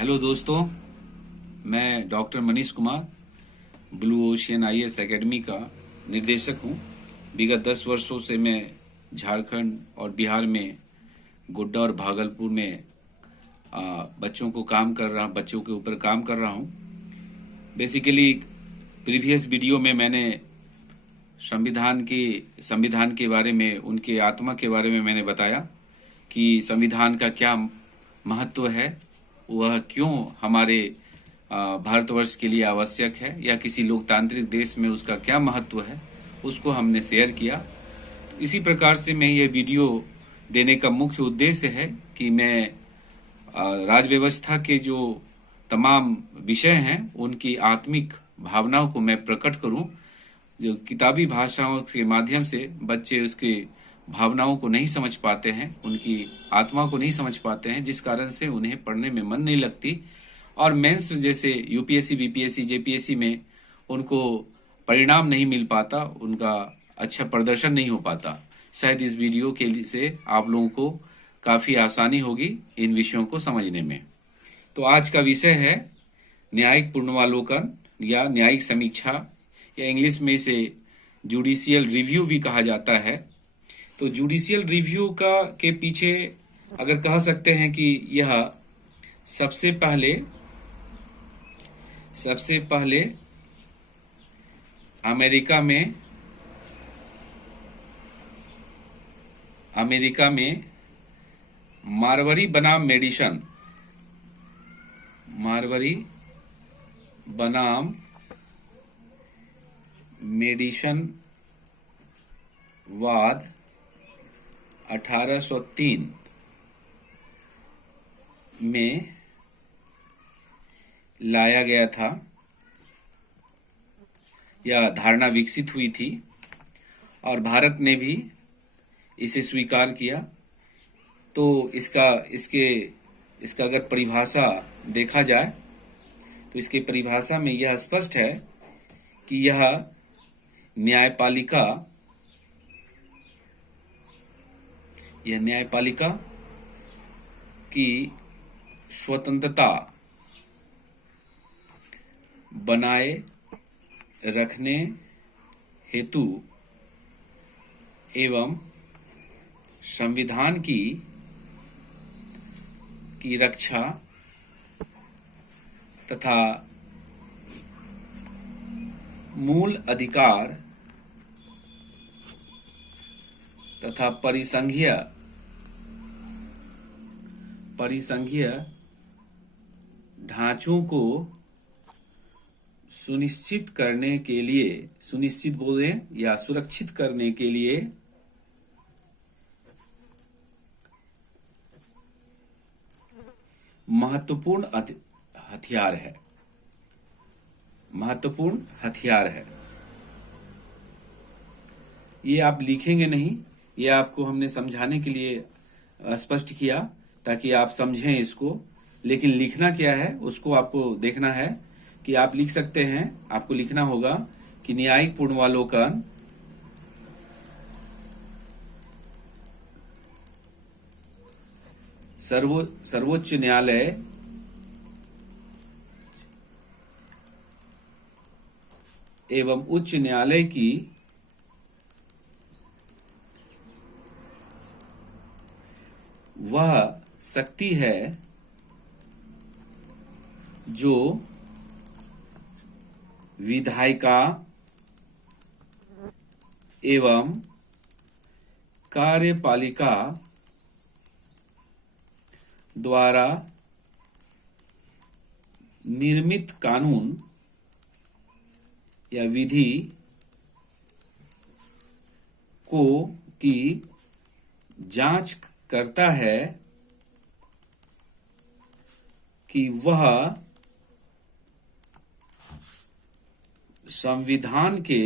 Hello दोस्तों, मैं doctor Manish Kumar blue ocean IAS academy का निर्देशक हूं। विगत 10 वर्षों से मैं झारखंड और बिहार में गोड्डा और भागलपुर में बच्चों के ऊपर काम कर रहा हूं। बेसिकली प्रीवियस वीडियो में मैंने संविधान के बारे में, उनके आत्मा के बारे में मैंने बताया कि संविधान का क्या महत्व है, वह क्यों हमारे भारतवर्ष के लिए आवश्यक है या किसी लोकतांत्रिक देश में उसका क्या महत्व है, उसको हमने शेयर किया। इसी प्रकार से मैं ये वीडियो देने का मुख्य उद्देश्य है कि मैं राज व्यवस्था के जो तमाम विषय हैं उनकी आत्मिक भावनाओं को मैं प्रकट करूं। जो किताबी भाषाओं के माध्यम से बच्चे उसके भावनाओं को नहीं समझ पाते हैं, उनकी आत्मा को नहीं समझ पाते हैं, जिस कारण से उन्हें पढ़ने में मन नहीं लगती और मेंस जैसे यूपीएससी, बीपीएससी, जेपीएससी में उनको परिणाम नहीं मिल पाता, उनका अच्छा प्रदर्शन नहीं हो पाता। शायद इस वीडियो के से आप लोगों को काफी आसानी होगी इन विषयों को समझने में। तो आज का विषय है न्यायिक पुनर्वालोकन या न्यायिक समीक्षा, या इंग्लिश में इसे जुडिशियल रिव्यू भी कहा जाता है। तो जुडिशियल रिव्यू के पीछे अगर कह सकते हैं कि यह सबसे पहले अमेरिका में मारवाड़ी बनाम मेडिसन वाद 1803 में लाया गया था, यह धारणा विकसित हुई थी और भारत ने भी इसे स्वीकार किया। तो इसका अगर परिभाषा देखा जाए तो इसके परिभाषा में यह स्पष्ट है कि यह न्यायपालिका की स्वतंत्रता बनाए रखने हेतु एवं संविधान की रक्षा तथा मूल अधिकार तथा परिसंघीय ढांचों को सुरक्षित करने के लिए महत्वपूर्ण हथियार है। ये आप लिखेंगे नहीं, ये आपको हमने समझाने के लिए स्पष्ट किया ताकि आप समझें इसको। लेकिन लिखना क्या है उसको आपको देखना है कि आप लिख सकते हैं। आपको लिखना होगा कि न्यायिक पुनर्वालोकन सर्वोच्च न्यायालय एवं उच्च न्यायालय की वह शक्ति है जो विधायिका एवं कार्यपालिका द्वारा निर्मित कानून या विधि की जांच करता है कि वह संविधान के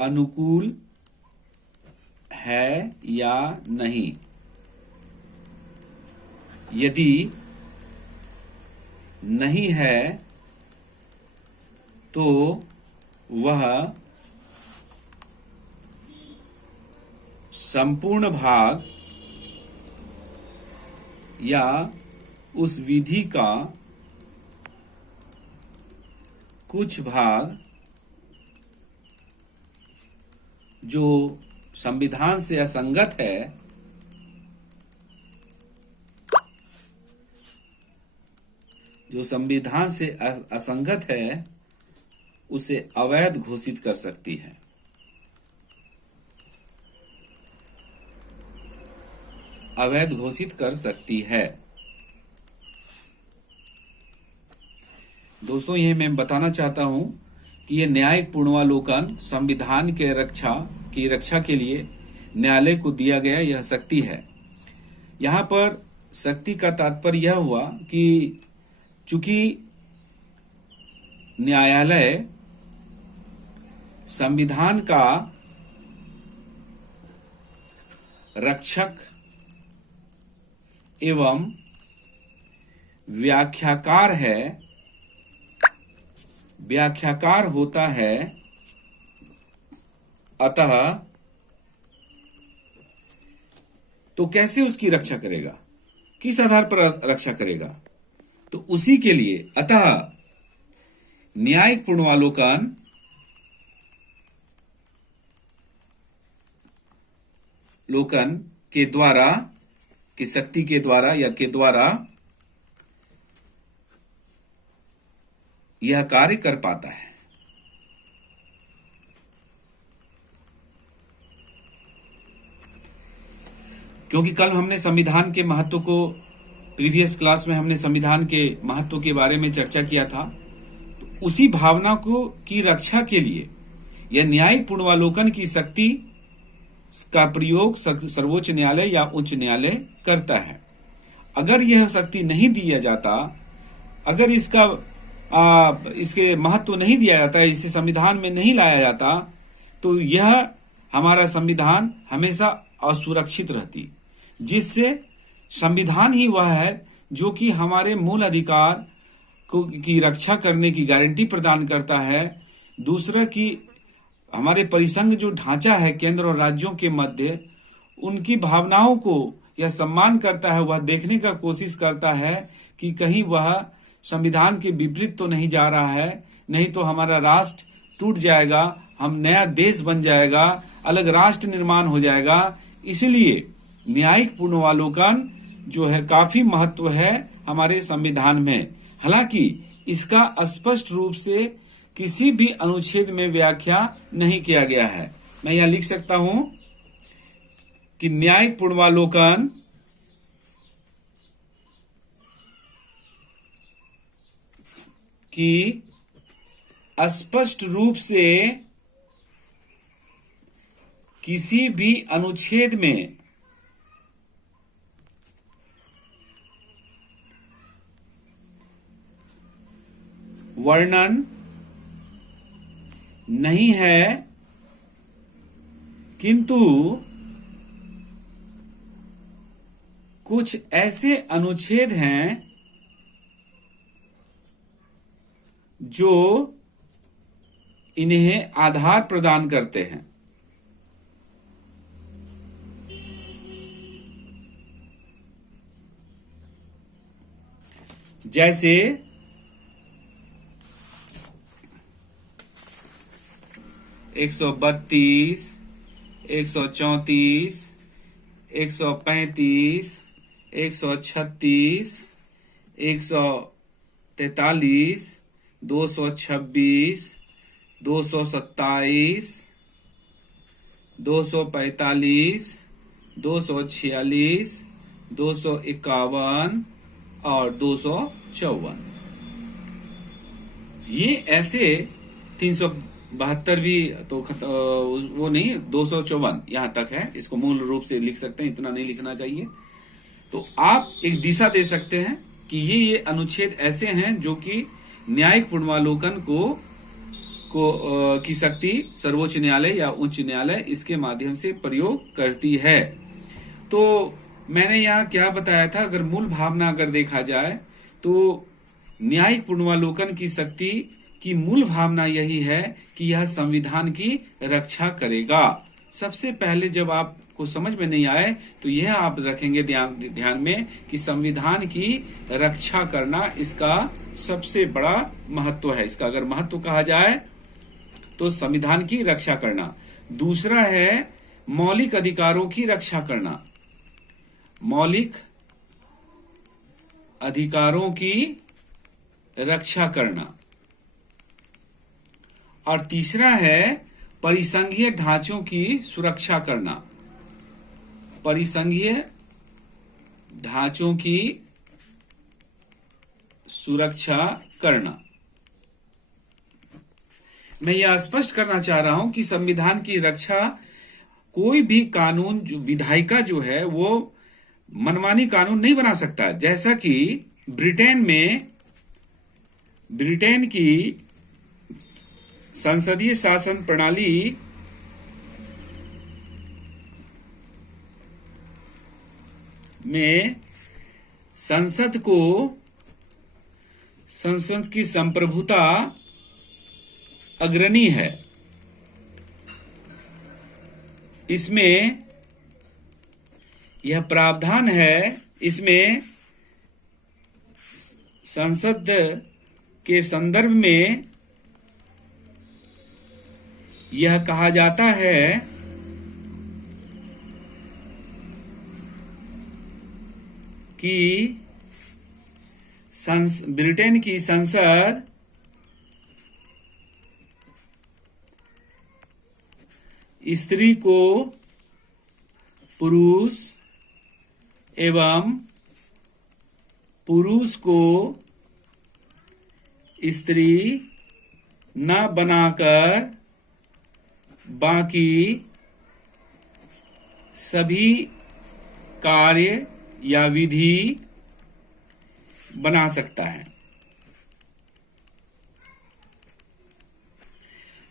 अनुकूल है या नहीं। यदि नहीं है तो वह संपूर्ण भाग या उस विधि का कुछ भाग जो संविधान से असंगत है, जो संविधान से असंगत है, उसे अवैध घोषित कर सकती है। अवैध घोषित कर सकती है। दोस्तों, ये मैं बताना चाहता हूं कि ये न्यायिक पुनर्वालोकन संविधान के रक्षा के लिए न्यायालय को दिया गया यह शक्ति है। यहां पर शक्ति का तात्पर्य यह हुआ कि चूंकि न्यायालय संविधान का रक्षक एवं व्याख्याकार है, व्याख्याकार होता है, अतः तो कैसे उसकी रक्षा करेगा, किस आधार पर रक्षा करेगा? तो उसी के लिए अतः न्यायिक पुनर्वालोकन के द्वारा, की शक्ति के द्वारा या के द्वारा यह कार्य कर पाता है। क्योंकि कल हमने संविधान के महत्व को, प्रीवियस क्लास में हमने संविधान के महत्व के बारे में चर्चा किया था। तो उसी भावना को की रक्षा के लिए यह न्यायिक पुनर्वालोकन की शक्ति का प्रयोग सर्वोच्च न्यायालय या उच्च न्यायालय करता है। अगर यह शक्ति नहीं दिया जाता, अगर इसके महत्व नहीं दिया जाता, इसे संविधान में नहीं लाया जाता, तो यह हमारा संविधान हमेशा असुरक्षित रहती, जिससे संविधान ही वह है जो कि हमारे मूल अधिकार की रक्षा करने की गारंटी प्रदान करता है। दूसरा कि हमारे परिसंघ जो ढांचा है केंद्र और राज्यों के मध्य, उनकी भावनाओं को यह सम्मान करता है, वह देखने का कोशिश करता है कि कहीं वह संविधान के विपरीत तो नहीं जा रहा है, नहीं तो हमारा राष्ट्र टूट जाएगा, हम नया देश बन जाएगा, अलग राष्ट्र निर्माण हो जाएगा। इसलिए न्यायिक पुनर्वालोकन जो है काफी महत्व है हमारे संविधान में। हालांकि इसका स्पष्ट रूप से किसी भी अनुच्छेद में व्याख्या नहीं किया गया है। मैं यहां लिख सकता हूं कि न्यायिक पुनर्वालोकन की स्पष्ट रूप से किसी भी अनुच्छेद में वर्णन नहीं है, किंतु कुछ ऐसे अनुच्छेद हैं जो इन्हें आधार प्रदान करते हैं। जैसे 132, 134, 135, 136, 143, 226, 227, 245, 246, 251 और 254। ये ऐसे 372 भी तो वो नहीं, 254 यहां तक है। इसको मूल रूप से लिख सकते हैं, इतना नहीं लिखना चाहिए। तो आप एक दिशा दे सकते हैं कि ये अनुच्छेद ऐसे हैं जो कि न्यायिक पुनर्वालोकन की शक्ति सर्वोच्च न्यायालय या उच्च न्यायालय इसके माध्यम से प्रयोग करती है। तो मैंने यहाँ क्या बताया था, अगर मूल भावना अगर देखा जाए तो न्यायिक पुनर्वालोकन की शक्ति की मूल भावना यही है कि यह संविधान की रक्षा करेगा। सबसे पहले जब आप को समझ में नहीं आए तो यह आप रखेंगे ध्यान में कि संविधान की रक्षा करना इसका सबसे बड़ा महत्व है। इसका अगर महत्व कहा जाए तो संविधान की रक्षा करना। दूसरा है मौलिक अधिकारों की रक्षा करना, मौलिक अधिकारों की रक्षा करना। और तीसरा है परिसंघीय ढांचों की सुरक्षा करना, परिसंघीय ढांचों की सुरक्षा करना। मैं यह स्पष्ट करना चाह रहा हूं कि संविधान की रक्षा कोई भी कानून जो विधायिका जो है वो मनमानी कानून नहीं बना सकता। जैसा कि ब्रिटेन की संसदीय शासन प्रणाली में संसद की संप्रभुता अग्रणी है। इसमें यह प्रावधान है, इसमें संसद के संदर्भ में यह कहा जाता है कि ब्रिटेन की संसद स्त्री को पुरुष एवं पुरुष को स्त्री न बनाकर बाकी सभी कार्य या विधि बना सकता है।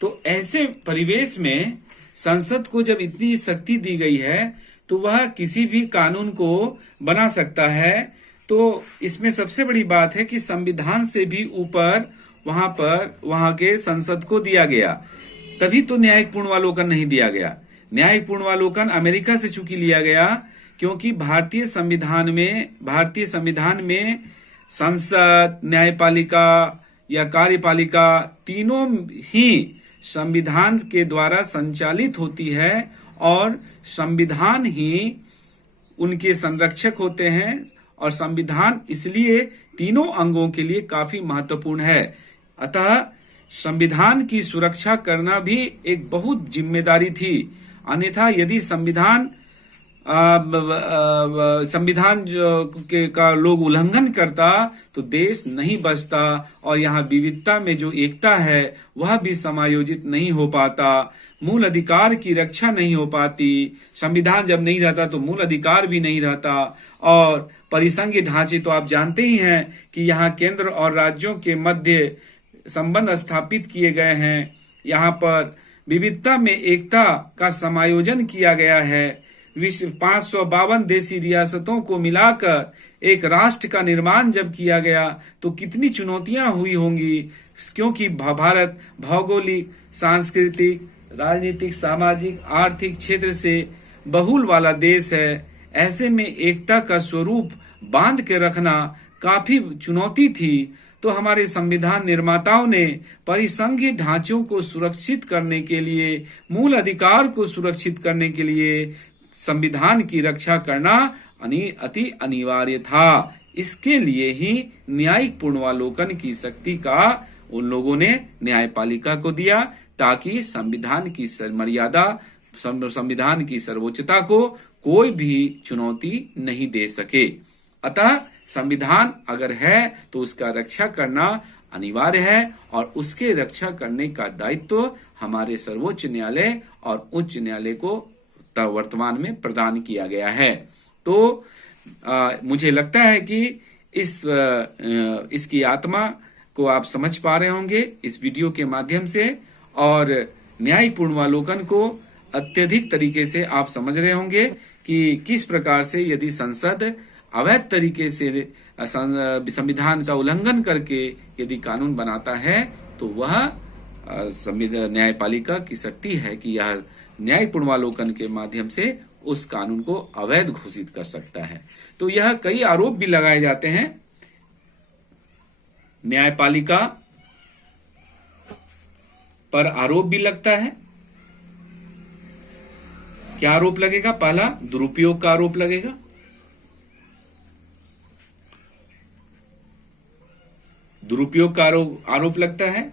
तो ऐसे परिवेश में संसद को जब इतनी शक्ति दी गई है तो वह किसी भी कानून को बना सकता है। तो इसमें सबसे बड़ी बात है कि संविधान से भी ऊपर वहां के संसद को दिया गया। तभी तो न्यायिक पूर्वावलोकन नहीं दिया गया। न्यायिक पूर्वावलोकन अमेरिका से चूंकि लिया गया क्योंकि भारतीय संविधान में संसद, न्यायपालिका या कार्यपालिका तीनों ही संविधान के द्वारा संचालित होती है और संविधान ही उनके संरक्षक होते हैं। और संविधान इसलिए तीनों अंगों के लिए काफी महत्वपूर्ण है। अतः संविधान की सुरक्षा करना भी एक बहुत जिम्मेदारी थी। अन्यथा यदि संविधान का लोग उल्लंघन करता तो देश नहीं बचता और यहाँ विविधता में जो एकता है वह भी समायोजित नहीं हो पाता, मूल अधिकार की रक्षा नहीं हो पाती। संविधान जब नहीं रहता तो मूल अधिकार भी नहीं रहता। और परिसंघीय ढांचे तो आप जानते ही हैं कि यहाँ केंद्र और राज्यों के मध्य संबंध स्थापित किए गए हैं। यहाँ पर विविधता में एकता का समायोजन किया गया है। विश्व 552 देशी रियासतों को मिलाकर एक राष्ट्र का निर्माण जब किया गया तो कितनी चुनौतियां हुई होंगी, क्योंकि भारत भौगोलिक, सांस्कृतिक, राजनीतिक, सामाजिक, आर्थिक क्षेत्र से बहुल वाला देश है। ऐसे में एकता का स्वरूप बांध के रखना काफी चुनौती थी। तो हमारे संविधान निर्माताओं ने परिसंघीय ढांचों को सुरक्षित करने के लिए, मूल अधिकार को सुरक्षित करने के लिए संविधान की रक्षा करना अति अनिवार्य था। इसके लिए ही न्यायिक पूर्वावलोकन की शक्ति का उन लोगों ने न्यायपालिका को दिया, ताकि संविधान की मर्यादा, संविधान की सर्वोच्चता को कोई भी चुनौती नहीं दे सके। अतः संविधान अगर है तो उसका रक्षा करना अनिवार्य है और उसके रक्षा करने का दायित्व हमारे सर्वोच्च न्यायालय और उच्च न्यायालय को वर्तमान में प्रदान किया गया है। तो मुझे लगता है कि इसकी आत्मा को आप समझ पा रहे होंगे इस वीडियो के माध्यम से, और न्यायिक पूर्वावलोकन को अत्यधिक तरीके से आप समझ रहे होंगे कि किस प्रकार से यदि संसद अवैध तरीके से संविधान का उल्लंघन करके यदि कानून बनाता है तो वह न्यायपालिका की शक्ति है कि यह न्यायिक पूर्वावलोकन के माध्यम से उस कानून को अवैध घोषित कर सकता है। तो यह कई आरोप भी लगाए जाते हैं न्यायपालिका पर, आरोप भी लगता है। क्या आरोप लगेगा? पहला, दुरुपयोग का आरोप लगेगा। दुरुपयोग का आरोप लगता है।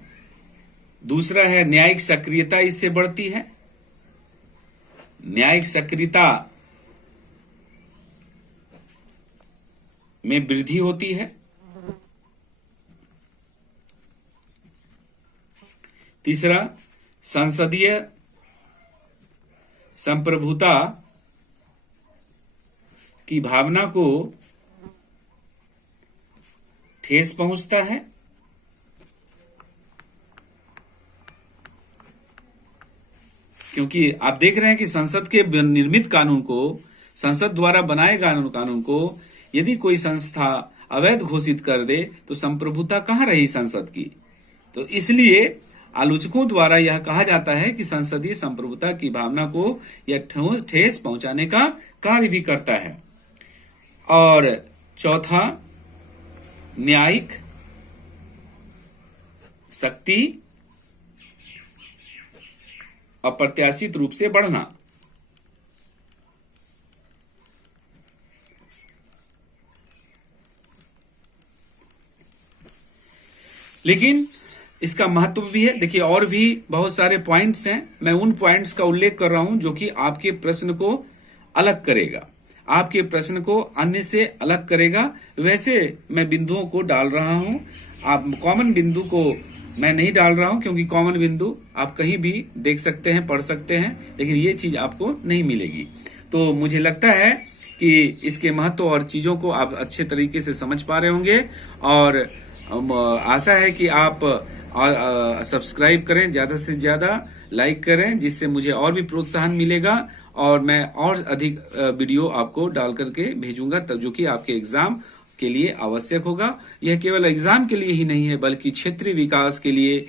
दूसरा है न्यायिक सक्रियता इससे बढ़ती है, न्यायिक सक्रियता में वृद्धि होती है। तीसरा, संसदीय संप्रभुता की भावना को ठेस पहुंचता है। क्योंकि आप देख रहे हैं कि संसद के निर्मित कानून को, संसद द्वारा बनाए कानून को यदि कोई संस्था अवैध घोषित कर दे तो संप्रभुता कहां रही संसद की। तो इसलिए आलोचकों द्वारा यह कहा जाता है कि संसदीय संप्रभुता की भावना को यह ठेस पहुंचाने का कार्य भी करता है। और चौथा, न्यायिक शक्ति अप्रत्याशित रूप से बढ़ना। लेकिन इसका महत्व भी है। देखिए, और भी बहुत सारे पॉइंट्स हैं, मैं उन पॉइंट्स का उल्लेख कर रहा हूं जो कि आपके प्रश्न को अलग करेगा, आपके प्रश्न को अन्य से अलग करेगा। वैसे मैं बिंदुओं को डाल रहा हूं, आप कॉमन बिंदु को मैं नहीं डाल रहा हूं, क्योंकि कॉमन बिंदु आप कहीं भी देख सकते हैं, पढ़ सकते हैं, लेकिन ये चीज आपको नहीं मिलेगी। तो मुझे लगता है कि इसके महत्व और चीजों को आप अच्छे तरीके से समझ पा रहे होंगे, और आशा है कि आप सब्सक्राइब करें, ज्यादा से ज्यादा लाइक करें, जिससे मुझे और भी प्रोत्साहन मिलेगा और मैं और अधिक वीडियो आपको डाल करके भेजूंगा, तब जो कि आपके एग्जाम के लिए आवश्यक होगा। यह केवल एग्जाम के लिए ही नहीं है, बल्कि क्षेत्रीय विकास के लिए,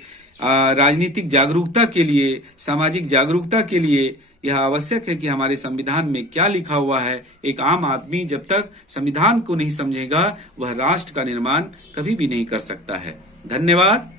राजनीतिक जागरूकता के लिए, सामाजिक जागरूकता के लिए यह आवश्यक है कि हमारे संविधान में क्या लिखा हुआ है। एक आम आदमी जब तक संविधान को नहीं समझेगा, वह राष्ट्र का निर्माण कभी भी नहीं कर सकता है। धन्यवाद।